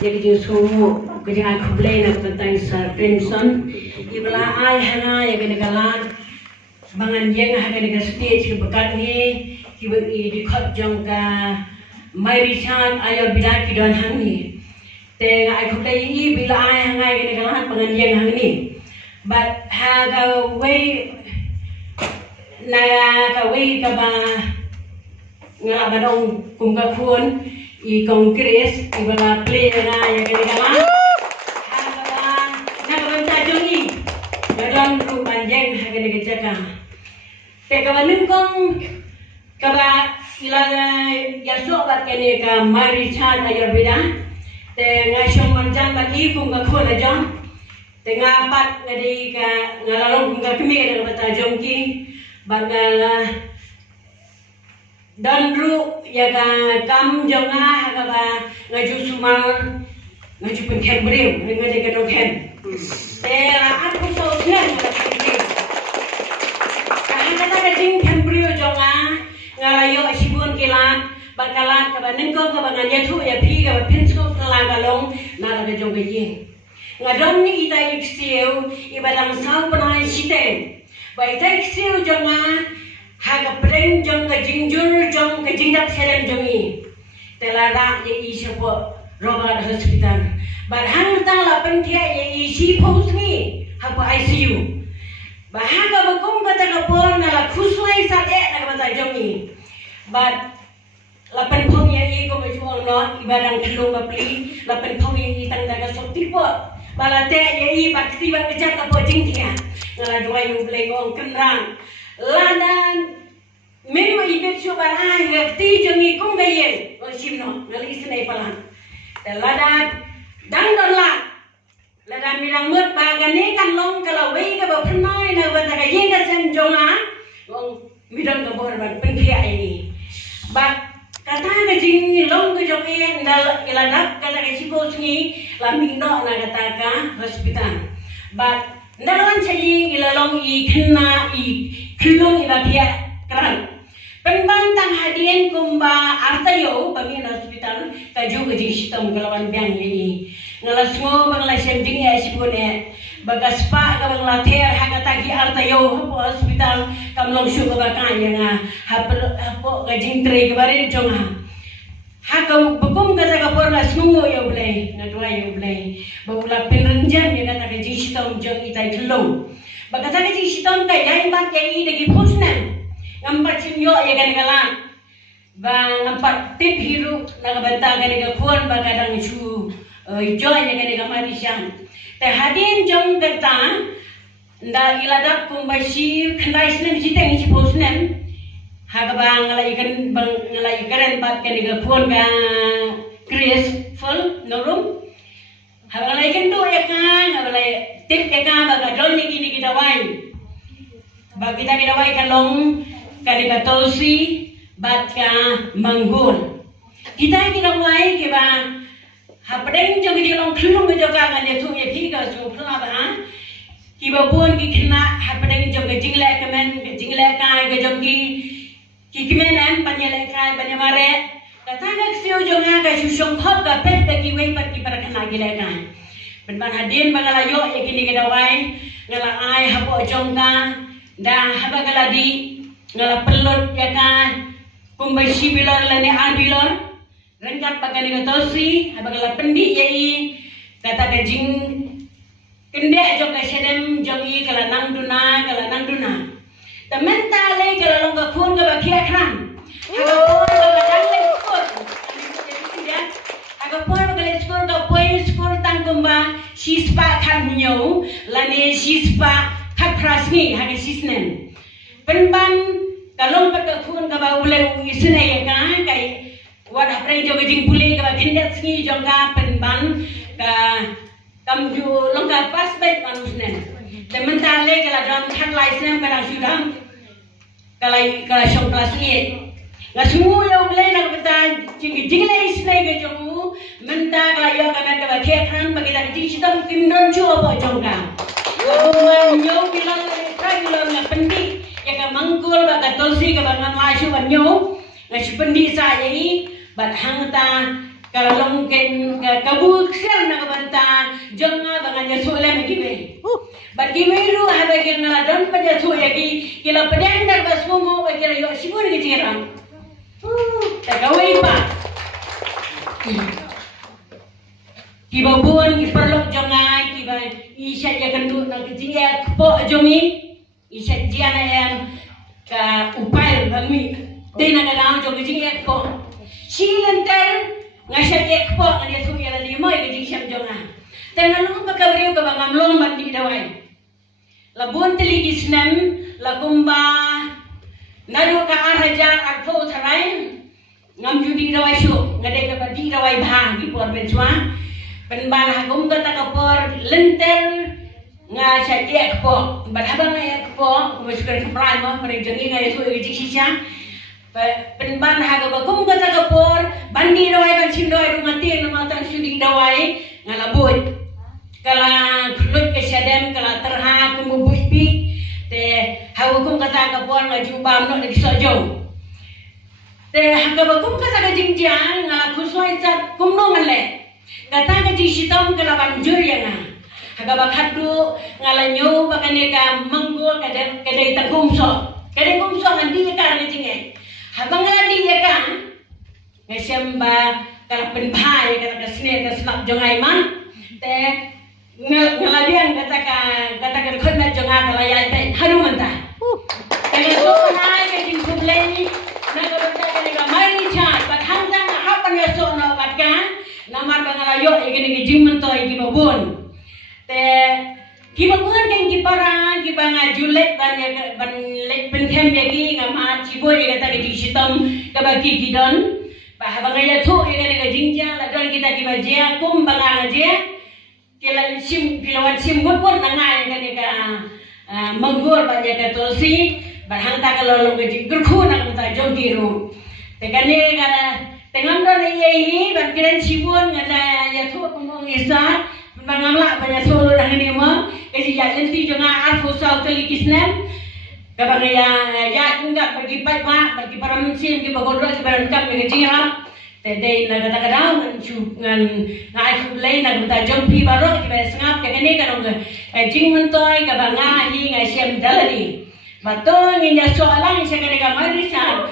ya kerja suhu kerja aku beli nak tentang Crimson ibla ai hanga ya kena kalan bangan jeng ha kena stage ke bekat ni kiba di khot jong ka Marishan ayo bila ki don hang ni te aku beli ni bila ai hanga kena kalan bangan jeng hang ni but ha ga way na ka way ka ba ngala badong kum ka khun i kongres i bala play na ya kene kama na ka banta jongi gadon ru banjeng ha kene kejaka te ka banin kong ka ba ila ya so bat kene ka mari chan ayar bida te nga shom manjan ba i kum ka khona jong te nga pat ngadi ka ngalalong kum ka kemi ka bata jongki bangala dan ru ya ka kam jonga ka ba ngaju sumal ngaju pun ken brim ngade ka no ken te ra at ko so ken ka ken ka hana ka ding ken brio jonga ngalayo asibun kilan bakalan ka ba ningko ka ba nganya thu ya phi ka ba pin so kala ka long na ka jong ka yin ngadom ni ita iksiu ibadang sa panai siten ba ita iksiu jonga haga preng jong ka jingjur jong ka jingdak serem jongi telara ye i sepo Robert Hospital bar hang tang la penthia ye i si phosni hapo ICU ba haga bakum ka ta por na la khuslai sa e na ba jongi bar la pen phong ye i ko ba chuang no ibadang thlung ba pli la pen phong ye i tang da ka sok tipo bala te ye i bakti ba ka ka po jingtia ngala doi u ble ngong kenrang ladan menu ibet coba ngerti jongi kum gayen o simno ngali isnai palan ladan dang donla ladan mirang mut bagane kan long kalau wei ka ba phnoi na ba ta yen ka sen jonga ong mirang ka bor ban penkhia ini bat kata ka jing long ka jongi ndal iladap kata ka sibos ni lamino na kata ka hospital bat ndalan chayi ilalong I khenna I khilong ila pia karan penbantang hadian kumba artayo pami hospital kaju ke sistem kelawan biang ini ngalas ngo bangla sending ya sibune bagaspa ka bangla ther haga tagi artayo hospital kamlong shu ka bakan yang hapo gajing tre ke bare jonga hakam bukum ka jaga porna sungo yo blai na dua yo blai bagula penrenjan ya kata ke sistem jong itai khilong bagata ke sistem ka yang bat yai degi phusnan ngampat sinyo ya kan kalan bang ngampat tip hiru nagabanta kan ga khon ba kadang chu joy ya kan ga marishan te hadin jong gata nda iladap kumbasi khandai snem jiteng si posnem haga bang ngalai kan bang ngalai karen bat kan ga khon ga graceful norum haga ngalai kan do ya kan ngalai tip ya kan ba ga don ni kita wai ba kita wai kan long kadika tolsi bat ka manggul kita wai ke ba hapdeng jong ji long khulung jo ka ngane thu ye thi ka so phla ba ki ba pon ki khna hapdeng jong ke jingle kamen jingle kai ke jong ki kimen am panyele kai panyamare kata ka sio jong ka susong khop ka pet ki wei pat ki par khna gile kai ban hadin bangala yo ye kini ke dawai ngala ai hapo jong ka da habagala di ngala pelot ya kan kumbashi bilor lane an bilor rengkat bagani ka tosi habagala pendi yai kata ka jing kende jong ka sedem jongi kala nang duna tamen tale kala long ka khun ka bakhia khan haga por ka dang le skor haga por ka le skor ka point skor tang kumba sispa khan nyo lane sispa khat prasni haga sisnen penban kalong pada khun ka ba ule isne ya ka kai wad hapre jo jing pule ka ba khindat sngi jong ka penban ka kam ju long ka pas bet manusne te mentale kala dam khat lai snem ka sudam kala shong kelas ni la sumu ya ule na beta jing le isne ka jomu menta kala yo ka ka ba khe khan ba kita jing sitam kimdon chu ba jong ka nyo bilang trai bilang na pendi ya ka mangkul ba ka tolsi ka ba ngan la shu ban nyo na shu pendi sa ye bat hang ta kalau mungkin kabuk siang nak bantah jangan bangannya soalan begini. Bagi lu ada kena dan pada tu lagi kila pedang dan basmu kila yo sibur kejiran. Tak kawai pa. Kiba buan kiperlok jangan kiba isya ya kendut nak kejingat po jomi isya jiana yang ka upay bangmi dina kadang jom kejingat po. Silantar ngasyak ekpo ngade tu ya lima kejing syam jangan. Tangan lu pakabariu ka bangam long mandi dawai. Labun teligi senam lakumba naru ka araja arpo tharai ngam judi dawai syu ngade ka badi dawai bhang di por benchwa penban hagum ka takapor lenter nga sya ekpo badhabang ekpo kumusukar prai mo pare jangi nga yesu igi shisha penban hagum ka takapor bandi dawai kan chindoi rumati lamatan syudi dawai ngalabut kala kulut ke syadem kala terha kumbu buipi te hawakum kata kapon ngaju bam no di sojo te hakabakum kata ka jingjang ngala kusoi sat kumno ngale kata ka jisitom kala banjur ya na hakabakadu ngala nyu bakane ka manggol kadai tagumso ngandi ka ni jinge habang ngadi ya kan ngesamba kala penbhai kala kasne ka snap jongai man te ngalabian katakan khutbah jangan kalayai teh haru mantah. Kalau tu naik ke jingkup lagi, nak berkata dengan mari chat, bathang tang apa ni so nak batkan, namar bangalayo ini ke jing mentoi ki babun. Te ki babun kan ki para ki banga julek ban lek penthem lagi ngamar cibo dia kata ke jisitom ke bagi kidon. Bah bangaya tu ini ke jingja ladon kita ki bajia kum banga aja. Kila sim gupur nangai kani ka manggur banyak ka tosi barhang ta kalau lo gaji gerku nang ta jogiru tekane ka tengam do ne yei ban kiran sibun ngada ya thu pemong isa bangangla banyak solo nang ni mo kasi ya lenti jonga arfu sau teli kisnem ka bangaya ya enggak pergi pat ma pergi param sim ki bagodro ki baran kam me jiram tedei na kata kadang ngan ngai kulai na kata jompi baru kita sengap ke ni kan orang jing mentoi ke banga hi ngai siam dalari bato nginya soalan saya kena kamari sah